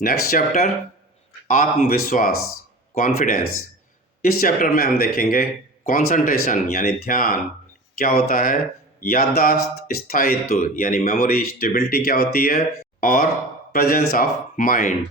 Next chapter आत्मविश्वास, confidence. इस chapter में हम देखेंगे कंसंट्रेशन यानी ध्यान क्या होता है, याददाश्त स्थायित्व यानी मेमोरी स्टेबिलिटी क्या होती है, और प्रेजेंस ऑफ माइंड।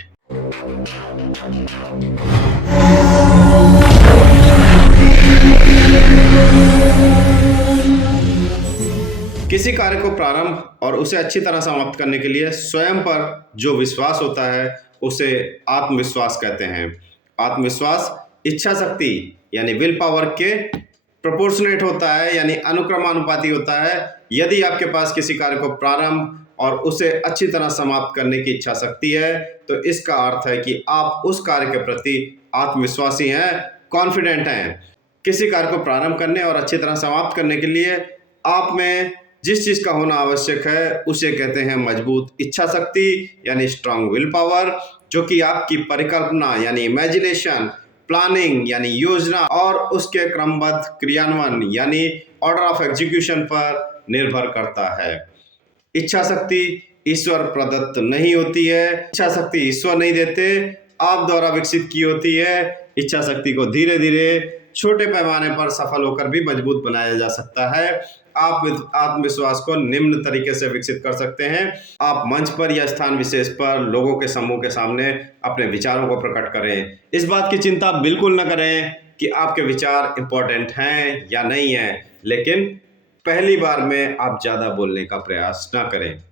किसी कार्य को प्रारंभ और उसे अच्छी तरह समाप्त करने के लिए स्वयं पर जो विश्वास होता है उसे आत्मविश्वास कहते हैं। आत्मविश्वास इच्छा शक्ति यानी विल पावर के प्रोपोर्शनेट होता है यानी अनुक्रमानुपाती होता है। यदि आपके पास किसी कार्य को प्रारंभ और उसे अच्छी तरह समाप्त करने की इच्छा शक्ति है तो इसका अर्थ है कि आप उस कार्य के प्रति आत्मविश्वासी हैं, कॉन्फिडेंट हैं। किसी कार्य को प्रारंभ करने और अच्छी तरह समाप्त करने के लिए आप में जिस चीज का होना आवश्यक है उसे कहते हैं मजबूत इच्छा शक्ति यानी स्ट्रांग विल पावर, जो कि आपकी परिकल्पना यानी इमेजिनेशन, प्लानिंग यानी योजना और उसके क्रमबद्ध क्रियान्वयन यानी ऑर्डर ऑफ एग्जीक्यूशन पर निर्भर करता है। इच्छा शक्ति ईश्वर प्रदत्त नहीं होती है, इच्छा शक्ति ईश्वर नहीं देते, आप द्वारा विकसित की होती है। इच्छा शक्ति को धीरे धीरे छोटे पैमाने पर सफल होकर भी मजबूत बनाया जा सकता है। आप आत्मविश्वास को निम्न तरीके से विकसित कर सकते हैं। आप मंच पर या स्थान विशेष पर लोगों के समूह के सामने अपने विचारों को प्रकट करें। इस बात की चिंता बिल्कुल न करें कि आपके विचार इंपॉर्टेंट हैं या नहीं हैं, लेकिन पहली बार में आप ज़्यादा बोलने का प्रयास ना करें।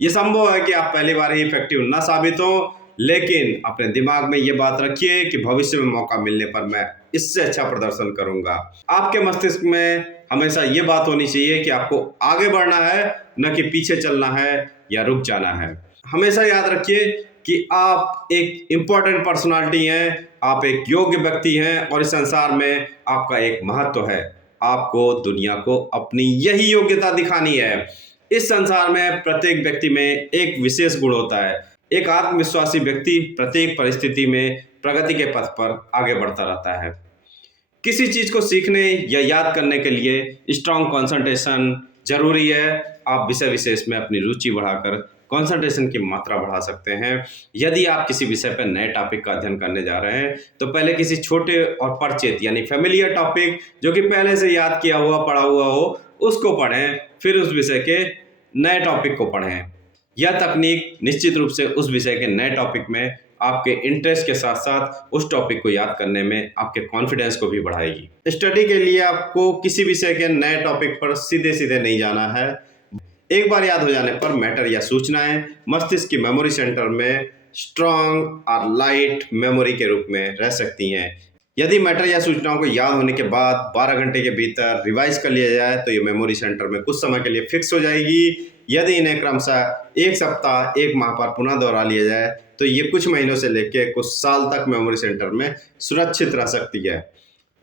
ये संभव है कि आप पहली बार ही इफेक्टिव ना साबित हो, लेकिन अपने दिमाग में ये बात रखिए कि भविष्य में मौका मिलने पर मैं इससे अच्छा प्रदर्शन करूंगा। आपके मस्तिष्क में हमेशा ये बात होनी चाहिए कि आपको आगे बढ़ना है, न कि पीछे चलना है या रुक जाना है। हमेशा याद रखिए कि आप एक इम्पोर्टेंट पर्सनालिटी हैं, आप एक योग्य व्यक्ति हैं और इस संसार में आपका एक महत्व है। आपको दुनिया को अपनी यही योग्यता दिखानी है। इस संसार में प्रत्येक व्यक्ति में एक विशेष गुण होता है। एक आत्मविश्वासी व्यक्ति प्रत्येक परिस्थिति में प्रगति के पथ पर आगे बढ़ता रहता है। किसी चीज को सीखने या याद करने के लिए स्ट्रांग कंसंट्रेशन जरूरी है। आप विषय विशेष में अपनी रुचि बढ़ाकर कंसंट्रेशन की मात्रा बढ़ा सकते हैं। यदि आप किसी विषय पर नए टॉपिक का अध्ययन करने जा रहे हैं तो पहले किसी छोटे और परिचित यानी फेमिलियर टॉपिक जो कि पहले से याद किया हुआ पढ़ा हुआ हो उसको पढ़ें, फिर उस विषय के नए टॉपिक को पढ़ें। यह तकनीक निश्चित रूप से उस विषय के नए टॉपिक में आपके इंटरेस्ट के साथ साथ उस टॉपिक को याद करने में आपके कॉन्फिडेंस को भी बढ़ाएगी। स्टडी के लिए आपको किसी विषय के नए टॉपिक पर सीधे सीधे नहीं जाना है। एक बार याद हो जाने पर मैटर या सूचनाएं मस्तिष्क की मेमोरी सेंटर में स्ट्रांग और लाइट मेमोरी के रूप में रह सकती हैं। यदि मैटर या सूचनाओं को याद होने के बाद 12 घंटे के भीतर रिवाइज कर लिया जाए तो ये मेमोरी सेंटर में कुछ समय के लिए फिक्स हो जाएगी। यदि इन्हें क्रमशः एक सप्ताह, एक माह पर पुनः दोहरा लिया जाए तो ये कुछ महीनों से लेकर कुछ साल तक मेमोरी सेंटर में सुरक्षित रह सकती है।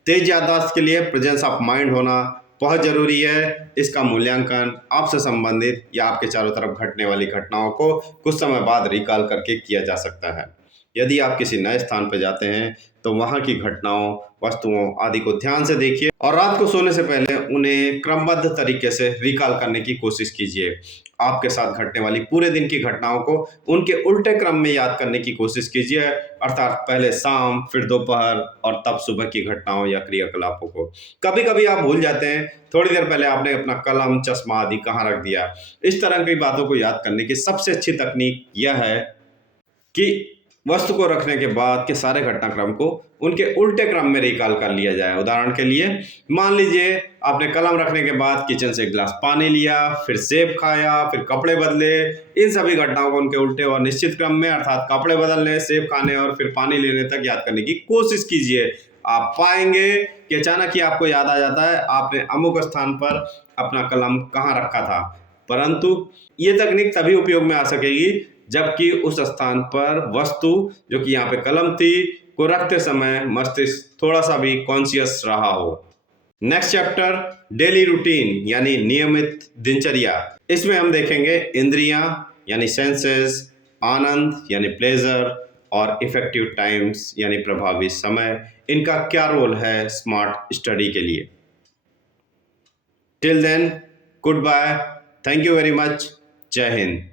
तेज याददाश्त के लिए प्रेजेंस ऑफ माइंड होना बहुत जरूरी है। इसका मूल्यांकन आपसे संबंधित या आपके चारों तरफ घटने वाली घटनाओं को कुछ समय बाद रिकॉल करके किया जा सकता है। यदि आप किसी नए स्थान पर जाते हैं तो वहाँ की घटनाओं, वस्तुओं आदि को ध्यान से देखिए और रात को सोने से पहले उन्हें क्रमबद्ध तरीके से रिकॉल करने की कोशिश कीजिए। आपके साथ घटने वाली पूरे दिन की घटनाओं को उनके उल्टे क्रम में याद करने की कोशिश कीजिए, अर्थात पहले शाम, फिर दोपहर और तब सुबह की घटनाओं या क्रियाकलापों को। कभी कभी आप भूल जाते हैं थोड़ी देर पहले आपने अपना कलम, चश्मा आदि कहाँ रख दिया। इस तरह की बातों को याद करने की सबसे अच्छी तकनीक यह है कि वस्तु को रखने के बाद के सारे घटनाक्रम को उनके उल्टे क्रम में रिकॉल कर लिया जाए। उदाहरण के लिए मान लीजिए आपने कलम रखने के बाद किचन से एक गिलास पानी लिया, फिर सेब खाया, फिर कपड़े बदले। इन सभी घटनाओं को उनके उल्टे और निश्चित क्रम में अर्थात कपड़े बदलने, सेब खाने और फिर पानी लेने तक याद करने की कोशिश कीजिए। आप पाएंगे कि अचानक ही आपको याद आ जाता है आपने अमुक स्थान पर अपना कलम कहाँ रखा था। परंतु ये तकनीक तभी उपयोग में आ सकेगी जबकि उस स्थान पर वस्तु जो कि यहाँ पे कलम थी को रखते समय मस्तिष्क थोड़ा सा भी कॉन्शियस रहा हो। नेक्स्ट चैप्टर डेली रूटीन यानी नियमित दिनचर्या। इसमें हम देखेंगे इंद्रियां यानी सेंसेस, आनंद यानी प्लेजर और इफेक्टिव टाइम्स यानी प्रभावी समय। इनका क्या रोल है स्मार्ट स्टडी के लिए। Till then, good bye, thank you very much, जय हिंद।